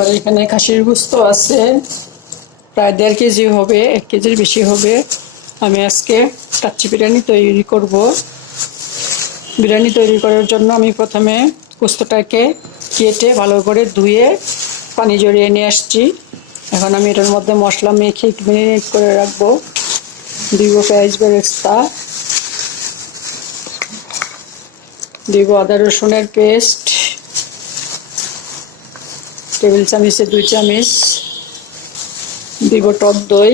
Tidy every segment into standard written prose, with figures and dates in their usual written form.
আর এখানে খাসির গোস্ত আছে প্রায় 1.5 কেজি হবে, 1 কেজির বেশি হবে। আমি আজকে কাচ্চি বিরিয়ানি তৈরি করব। বিরিয়ানি তৈরি করার জন্য আমি প্রথমে গোস্তটাকে কেটে ভালো করে ধুয়ে পানি ঝরিয়ে নিয়ে আসছি। এখন আমি এটার মধ্যে মশলা মেখে মেরিনেট করে রাখবো। দিব পেঁয়াজ বেরেস্তা, দিব আদা রসুনের পেস্ট টেবিল চামচে 2 চামচ, দিব টক দই,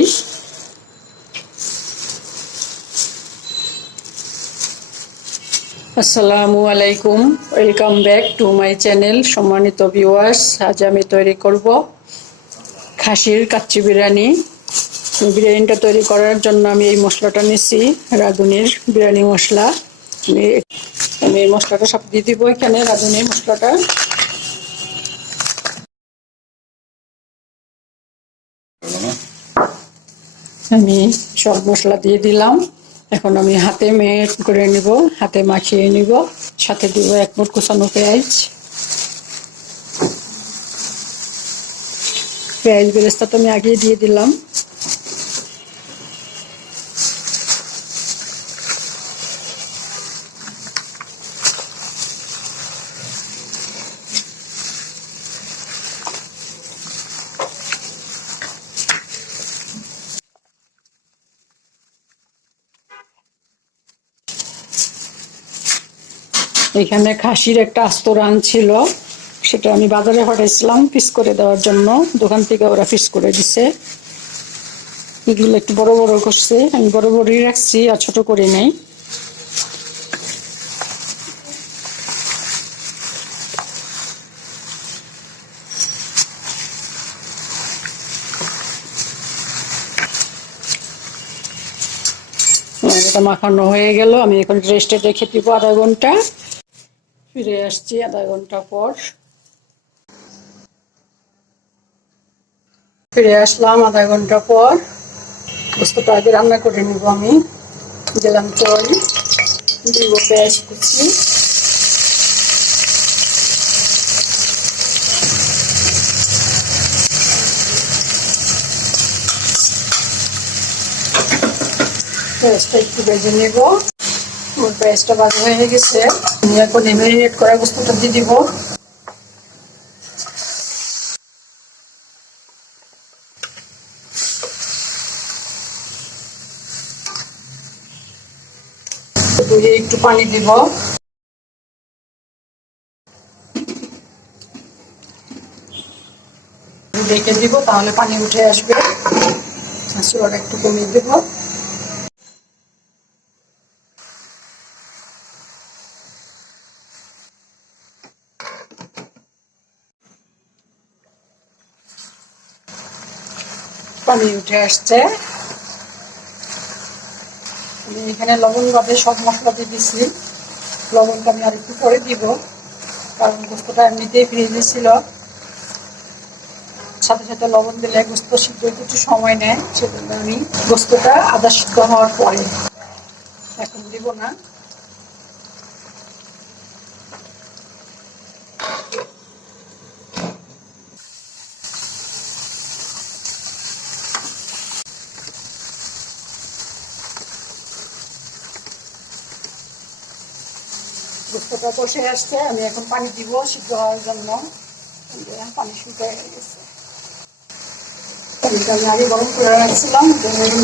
আসসালামু আলাইকুম, welcome back to my channel. সম্মানিত ভিউয়ার্স, আজ আমি তৈরি করব খাসির কাচ্চি বিরিয়ানি। বিরিয়ানিটা তৈরি করার জন্য আমি এই মশলাটা নিচ্ছি, রাঁধুনির বিরিয়ানি মশলা। আমি এই মশলাটা সব দিয়ে দিব এখানে, রাঁধুনির মশলাটা। আমি সব মশলা দিয়ে দিলাম। এখন আমি হাতে মেরিনেট করে নিব, হাতে মাখিয়ে নিব। সাথে দিব 1 মুঠ কুচানো পেঁয়াজ। পেঁয়াজ বেরেস্তা তো আমি আগেই দিয়ে দিলাম। এখানে খাসির একটা আস্ত রান ছিল, সেটা আমি বাজারে পাঠাইছিলাম পিস করে দেওয়ার জন্য। দোকান থেকে ওরা পিস করে দিছে। এগুলো একটু বড় বড় করছে, আমি বড় বড়ই রাখছি, আর ছোট করে নাই। এটা মাখানো হয়ে গেল, আমি এখন রেস্টে রেখে দিব আধা ঘন্টা। ফিরে আসছি আধা ঘন্টা পর। ফিরে আসলাম আধা ঘন্টা পর। গোস্তটা আগে রান্না করে নিব আমি। দিলাম তেল, দিব পেঁয়াজ কুচি, পেঁয়াজটা একটু ভেজে নেব। আমার পেঁয়াজটা ভাজা হয়ে গেছে। আমি এখন ম্যারিনেট করা গোস্তটা দিয়ে দিব। ধুয়ে একটু পানি দিব। ঢেকে দিব, তাহলে পানি উঠে আসবে। চুলাটা একটু কমিয়ে দেব। পানি উঠে আসছে। আমি এখানে লবণ বাদে সব মশলা দিয়ে দিচ্ছি। লবণটা আমি আর একটু পরে দিব, কারণ গোস্তটা এমনিতেই ফ্রিজে ছিল। সাথে সাথে লবণ দিলে গোস্ত সিদ্ধ হতে একটু সময় নেয়, সেজন্য আমি গোস্তটা আধা সিদ্ধ হওয়ার পরে, এখন দিব না। গোস্তটা কষে আসছে, আমি এখন পানি দিব সিদ্ধ হওয়ার জন্য। পানি শুকিয়ে গেছে, পানিটা আমি আগে গরম করে রাখছিলাম,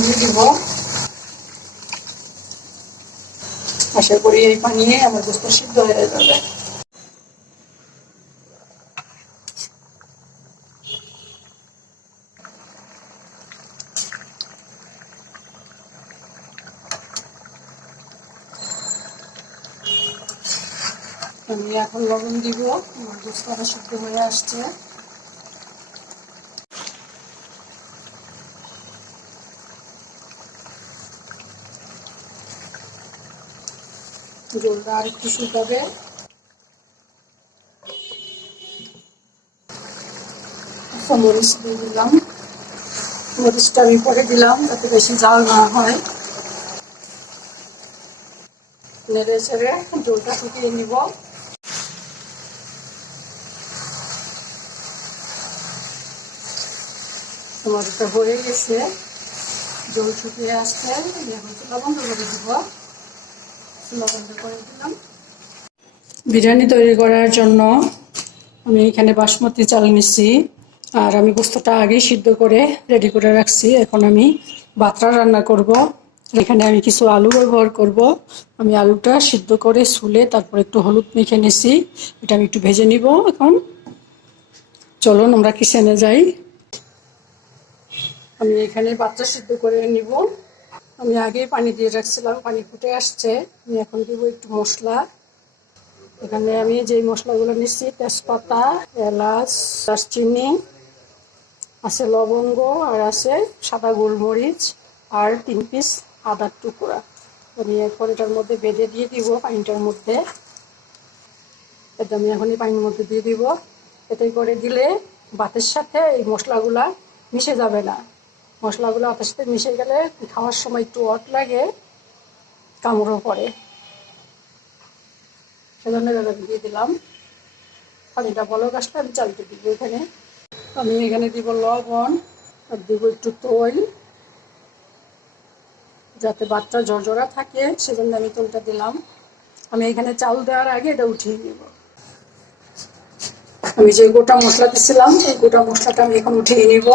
দিয়ে দিব। আশা করি এই পানি আমার গোস্ত সিদ্ধ হয়ে যাবে। আমি এখন লবণ দিব, আমার গোস্তটা সিদ্ধ হয়ে আসছে। ঝোলটা আর একটু শুকাবে। মরিচ দিয়ে দিলাম। মরিচটা আমি পরে দিলাম যাতে বেশি ঝাল না হয়। নেড়ে চেড়ে ঝোলটা শুকিয়ে নিব। আমার এটা হয়ে গেছে, জল শুকিয়ে আসছে। আমি এখন চুলা বন্ধ করে দিব। চুলা বন্ধ করে দিলাম। বিরিয়ানি তৈরি করার জন্য আমি এখানে বাসমতি চাল নিচ্ছি, আর আমি গোস্তটা আগেই সিদ্ধ করে রেডি করে রাখছি। এখন আমি বাতরা রান্না করব। এখানে আমি কিছু আলু ব্যবহার করব। আমি আলুটা সিদ্ধ করে ছুলে তারপর একটু হলুদ মেখে নিছি। এটা আমি একটু ভেজে নিব। এখন চলুন আমরা কিচেনে যাই। আমি এখানে বাতরা সিদ্ধ করে নিব। আমি আগেই পানি দিয়ে রাখছিলাম, পানি ফুটে আসছে। আমি এখন দিব একটু মশলা। এখানে আমি যে মশলাগুলো নিচ্ছি, তেজপাতা, এলাচ, দারচিনি, আছে লবঙ্গ, আর আছে সাদা গোলমরিচ, আর 3 পিস আদার টুকরা। আমি এরপর এটার মধ্যে বেঁধে দিয়ে দিব পানিটার মধ্যে। এটা আমি এখন এই পানির মধ্যে দিয়ে দিব। এটাই করে দিলে ভাতের সাথে এই মশলাগুলা মিশে যাবে না। মশলাগুলো ভাতের সাথে মিশে গেলে খাওয়ার সময় একটু অড লাগে, কামড়ও পড়ে। সেজন্য এটা দিয়ে দিলাম। পানিটা বলক আসলে আমি চালতে দিব। এখানে আমি দিব লবণ, আর দিব একটু তেল, যাতে ভাতটা ঝরঝরা থাকে, সেজন্য আমি তেলটা দিলাম। আমি এখানে চাল দেওয়ার আগে এটা উঠিয়ে নেব। আমি যে গোটা মশলা দিচ্ছিলাম, এই গোটা মশলাটা আমি এখন উঠিয়ে নিব।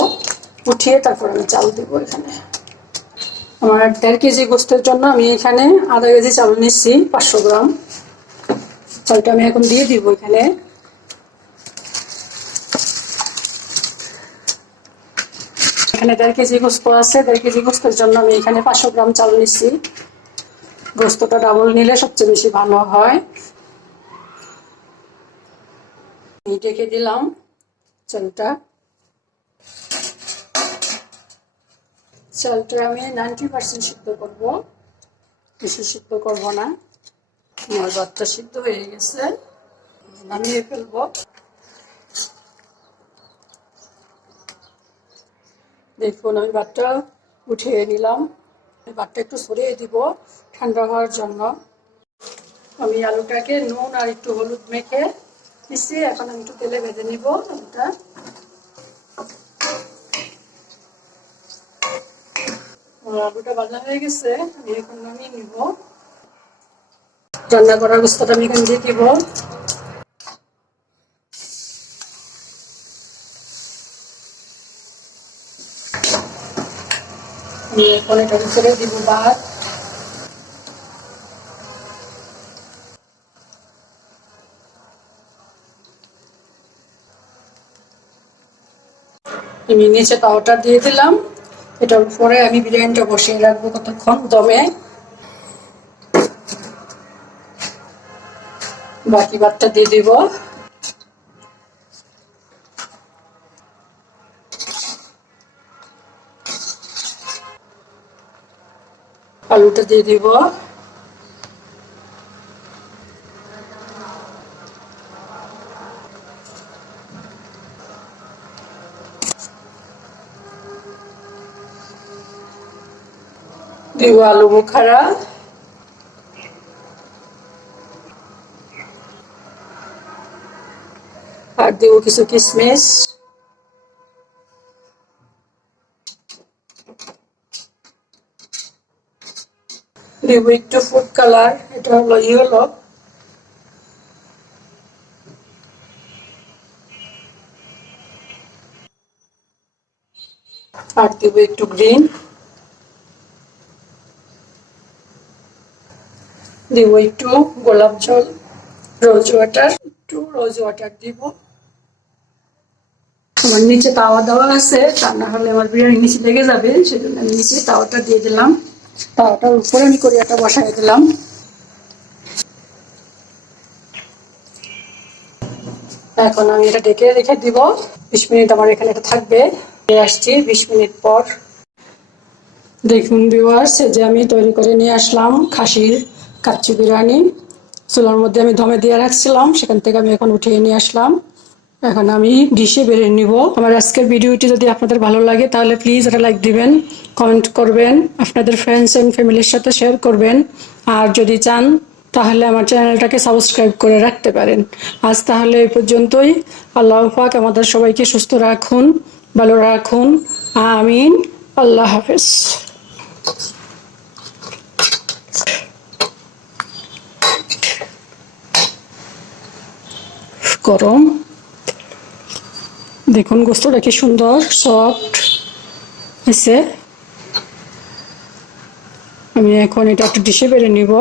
উঠিয়ে তারপর আমি চাল দিব। এখানে আমার 1.5 কেজি গোস্তের জন্য আমি এখানে আধা কেজি চাল নিচ্ছি, 500 গ্রাম। চালটা আমি এখন দিয়ে দিব। এখানে এখানে 1.5 কেজি গোস্ত আছে। 1.5 কেজি গোস্তের জন্য আমি এখানে 500 গ্রাম চাল নিচ্ছি। গোস্তটা ডাবল নিলে সবচেয়ে বেশি ভালো হয়। ঢেকে দিলাম চালটা। চালটা আমি 90% সিদ্ধ করব, বেশি সিদ্ধ করব না। আমার ভাতটা সিদ্ধ হয়ে গেছে, নামিয়ে ফেলবো। দেখুন আমি ভাতটা উঠিয়ে নিলাম। ভাতটা একটু সরিয়ে দিব ঠান্ডা হওয়ার জন্য। আমি আলুটাকে নুন আর একটু হলুদ মেখে দিচ্ছি। এখন আমি একটু তেলে ভেজে নিব আলুটা। আলুটা ভাজা হয়ে গেছে, আমি এখন নামিয়ে নিব। রান্না করার গোস্তটা আমি এখানে দিয়ে দিব। আমি এখন এটার ভিতরে দিব ভাত। আমি নিচে তাওয়াটা দিয়ে দিলাম। এটার উপরে আমি বিরিয়ানিটা বসিয়ে রাখবো কতক্ষণ দমে। বাকি ভাতটা দিয়ে দিব। আলুটা দিয়ে দিব। দিব আলু বোখারা। আর দিব কিছু কিশমিশ। দিব একটু ফুড কালার, এটা হলো ইয়েলো। আর দিব একটু গ্রিন। দিব একটু গোলাপ জল, রোজ ওয়াটার, একটু রোজ ওয়াটার দিব। আমার নিচে তাওয়া দেওয়া আছে, তা না হলে আমার বিরিয়ানি নিচে লেগে যাবে, সেজন্য আমি নিচে তাওয়াটা দিয়ে দিলাম। তাওয়াটার উপরে আমি কড়াইটা বসাই দিলাম। এখন আমি এটা ঢেকে রেখে দিব। 20 মিনিট আমার এখানে এটা থাকবে। আসছি 20 মিনিট পর। দেখুন ভিউয়ার্স, যে আমি তৈরি করে নিয়ে আসলাম খাসির কাচ্চি বিরিয়ানি। চুলার মধ্যে আমি দমে দিয়ে রাখছিলাম, সেখান থেকে আমি এখন উঠিয়ে নিয়ে আসলাম। এখন আমি ডিশে বেড়ে নিব। আমার আজকের ভিডিওটি যদি আপনাদের ভালো লাগে তাহলে প্লিজ একটা লাইক দিবেন, কমেন্ট করবেন, আপনাদের ফ্রেন্ডস অ্যান্ড ফ্যামিলির সাথে শেয়ার করবেন। আর যদি চান তাহলে আমার চ্যানেলটাকে সাবস্ক্রাইব করে রাখতে পারেন। আজ তাহলে এই পর্যন্তই। আল্লাহ পাক আমাদের সবাইকে সুস্থ রাখুন, ভালো রাখুন। আমিন। আল্লাহ হাফেজ। গরম, দেখুন গোস্তটা কি সুন্দর সফট হয়েছে। আমি এখন এটা একটু ডিশে বেড়ে নিব।